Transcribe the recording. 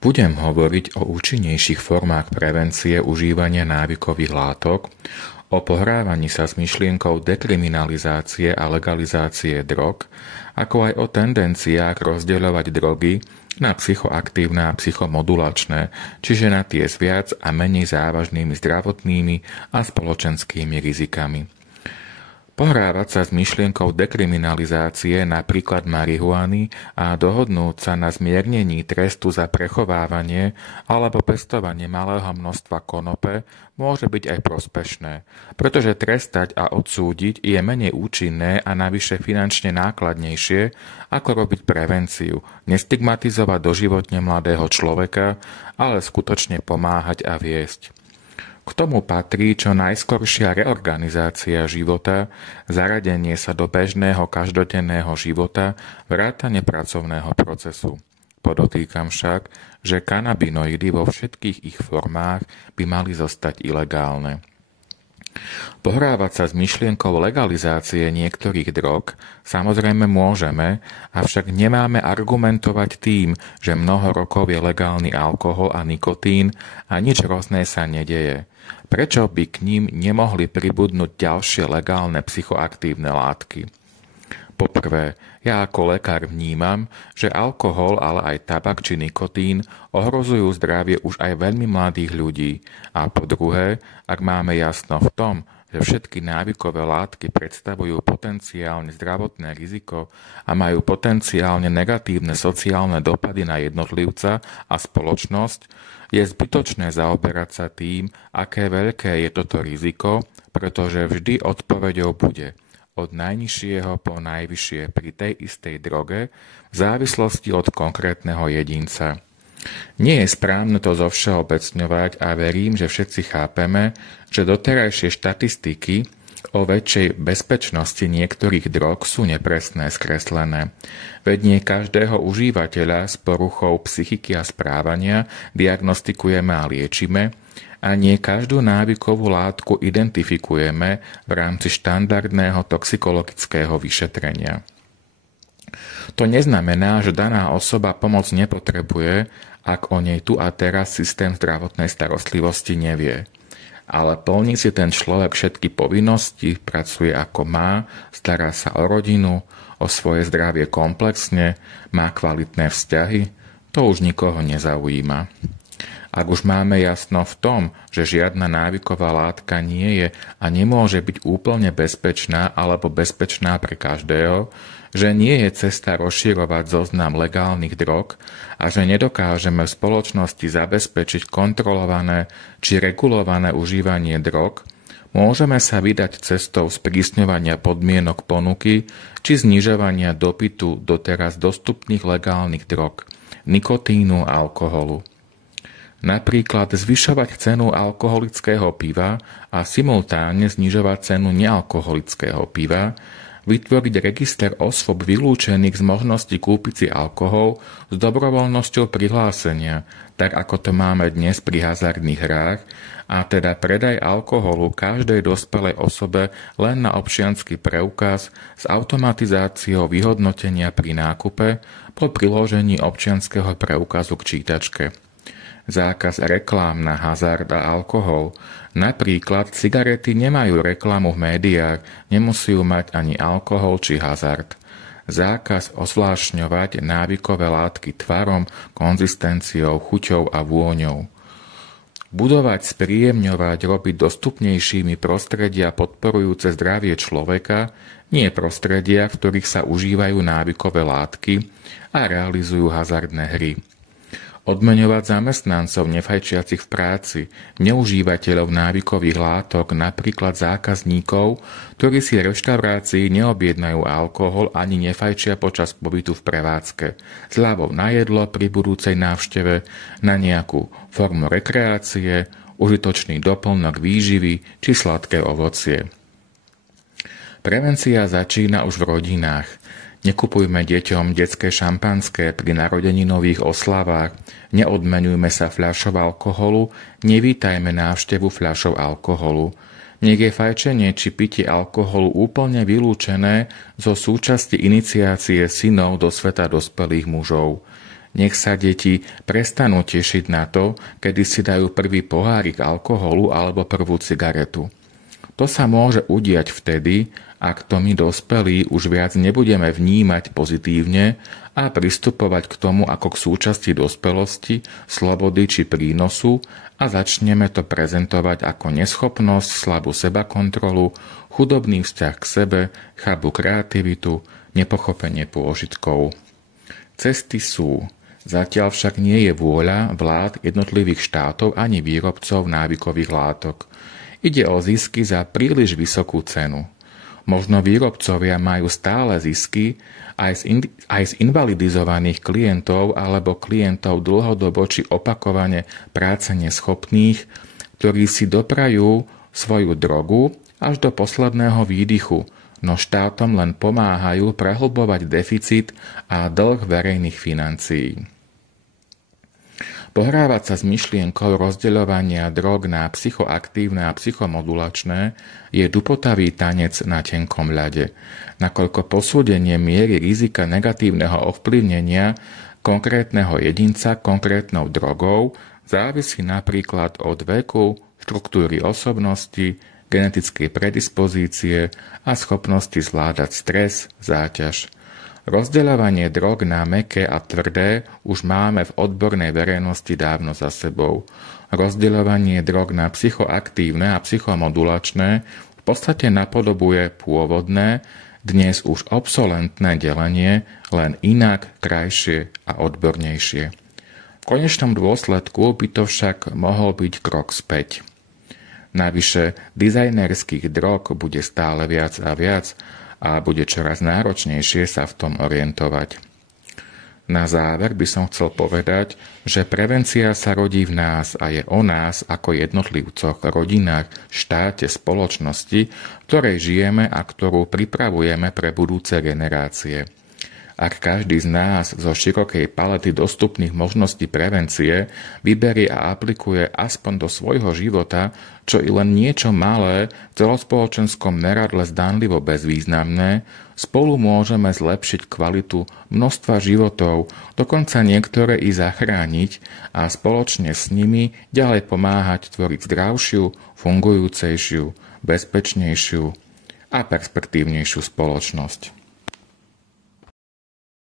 Budem hovoriť o účinnejších formách prevencie užívania návykových látok, o pohrávaní sa s myšlienkou dekriminalizácie a legalizácie drog, ako aj o tendenciách rozdeľovať drogy na psychoaktívne a psychomodulačné, čiže na tie s viac a menej závažnými zdravotnými a spoločenskými rizikami. Pohrávať sa s myšlienkou dekriminalizácie napríklad marihuany a dohodnúť sa na zmiernení trestu za prechovávanie alebo pestovanie malého množstva konope môže byť aj prospešné, pretože trestať a odsúdiť je menej účinné a navyše finančne nákladnejšie, ako robiť prevenciu, nestigmatizovať doživotne mladého človeka, ale skutočne pomáhať a viesť. K tomu patrí čo najskoršia reorganizácia života, zaradenie sa do bežného každodenného života, vrátane pracovného procesu. Podotýkam však, že kanabinoidy vo všetkých ich formách by mali zostať ilegálne. Pohrávať sa s myšlienkou legalizácie niektorých drog samozrejme môžeme, avšak nemáme argumentovať tým, že mnoho rokov je legálny alkohol a nikotín a nič rôzne sa nedeje. Prečo by k ním nemohli pribudnúť ďalšie legálne psychoaktívne látky? Poprvé, ja ako lekár vnímam, že alkohol, ale aj tabak či nikotín ohrozujú zdravie už aj veľmi mladých ľudí. A po druhé, ak máme jasno v tom, že všetky návykové látky predstavujú potenciálne zdravotné riziko a majú potenciálne negatívne sociálne dopady na jednotlivca a spoločnosť, je zbytočné zaoberať sa tým, aké veľké je toto riziko, pretože vždy odpoveďou bude od najnižšieho po najvyššie pri tej istej droge v závislosti od konkrétneho jedinca. Nie je správne to zovšeobecňovať a verím, že všetci chápeme, že doterajšie štatistiky o väčšej bezpečnosti niektorých drog sú nepresné, skreslené. Veď nie každého užívateľa s poruchou psychiky a správania diagnostikujeme a liečime, a nie každú návykovú látku identifikujeme v rámci štandardného toxikologického vyšetrenia. To neznamená, že daná osoba pomoc nepotrebuje, ak o nej tu a teraz systém zdravotnej starostlivosti nevie. Ale plní si ten človek všetky povinnosti, pracuje ako má, stará sa o rodinu, o svoje zdravie komplexne, má kvalitné vzťahy, to už nikoho nezaujíma. Ak už máme jasno v tom, že žiadna návyková látka nie je a nemôže byť úplne bezpečná alebo bezpečná pre každého, že nie je cesta rozširovať zoznam legálnych drog a že nedokážeme v spoločnosti zabezpečiť kontrolované či regulované užívanie drog, môžeme sa vydať cestou sprísňovania podmienok ponuky či znižovania dopytu doteraz dostupných legálnych drog, nikotínu a alkoholu. Napríklad zvyšovať cenu alkoholického piva a simultánne znižovať cenu nealkoholického piva, vytvoriť register osôb vylúčených z možnosti kúpiť si alkohol s dobrovoľnosťou prihlásenia, tak ako to máme dnes pri hazardných hrách, a teda predaj alkoholu každej dospelej osobe len na občiansky preukaz s automatizáciou vyhodnotenia pri nákupe po priložení občianskeho preukazu k čítačke. Zákaz reklám na hazard a alkohol. Napríklad cigarety nemajú reklamu v médiách, nemusí mať ani alkohol či hazard. Zákaz osvlášňovať návykové látky tvarom, konzistenciou, chuťou a vôňou. Budovať, spríjemňovať, robiť dostupnejšími prostredia podporujúce zdravie človeka, nie prostredia, v ktorých sa užívajú návykové látky a realizujú hazardné hry. Odmeňovať zamestnancov nefajčiacich v práci, neužívateľov návykových látok, napríklad zákazníkov, ktorí si v reštaurácii neobjednajú alkohol ani nefajčia počas pobytu v prevádzke, zľavou na jedlo pri budúcej návšteve, na nejakú formu rekreácie, užitočný doplnok výživy či sladké ovocie. Prevencia začína už v rodinách. Nekupujme deťom detské šampanské pri narodeninových oslavách, neodmenujme sa fľašou alkoholu, nevítajme návštevu fľašou alkoholu. Nech je fajčenie či pitie alkoholu úplne vylúčené zo súčasti iniciácie synov do sveta dospelých mužov. Nech sa deti prestanú tešiť na to, kedy si dajú prvý pohárik alkoholu alebo prvú cigaretu. To sa môže udiať vtedy, ak to my dospelí už viac nebudeme vnímať pozitívne a pristupovať k tomu ako k súčasti dospelosti, slobody či prínosu a začneme to prezentovať ako neschopnosť, slabú sebakontrolu, chudobný vzťah k sebe, chabú kreativitu, nepochopenie pôžitkov. Cesty sú, zatiaľ však nie je vôľa vlád jednotlivých štátov ani výrobcov návykových látok. Ide o zisky za príliš vysokú cenu. Možno výrobcovia majú stále zisky aj z invalidizovaných klientov alebo klientov dlhodobo či opakovane práce neschopných, ktorí si doprajú svoju drogu až do posledného výdychu, no štátom len pomáhajú prehlbovať deficit a dlh verejných financií. Pohrávať sa s myšlienkou rozdeľovania drog na psychoaktívne a psychomodulačné je dupotavý tanec na tenkom ľade, nakoľko posúdenie miery rizika negatívneho ovplyvnenia konkrétneho jedinca konkrétnou drogou závisí napríklad od veku, štruktúry osobnosti, genetickej predispozície a schopnosti zvládať stres, záťaž. Rozdeľovanie drog na mäkké a tvrdé už máme v odbornej verejnosti dávno za sebou. Rozdeľovanie drog na psychoaktívne a psychomodulačné v podstate napodobuje pôvodné, dnes už obsolentné delenie, len inak, krajšie a odbornejšie. V konečnom dôsledku by to však mohol byť krok späť. Navyše dizajnerských drog bude stále viac a viac a bude čoraz náročnejšie sa v tom orientovať. Na záver by som chcel povedať, že prevencia sa rodí v nás a je o nás ako jednotlivcoch, rodinách, štáte, spoločnosti, v ktorej žijeme a ktorú pripravujeme pre budúce generácie. Ak každý z nás zo širokej palety dostupných možností prevencie vyberie a aplikuje aspoň do svojho života, čo i len niečo malé, v celospoločenskom meradle zdánlivo bezvýznamné, spolu môžeme zlepšiť kvalitu množstva životov, dokonca niektoré i zachrániť a spoločne s nimi ďalej pomáhať tvoriť zdravšiu, fungujúcejšiu, bezpečnejšiu a perspektívnejšiu spoločnosť.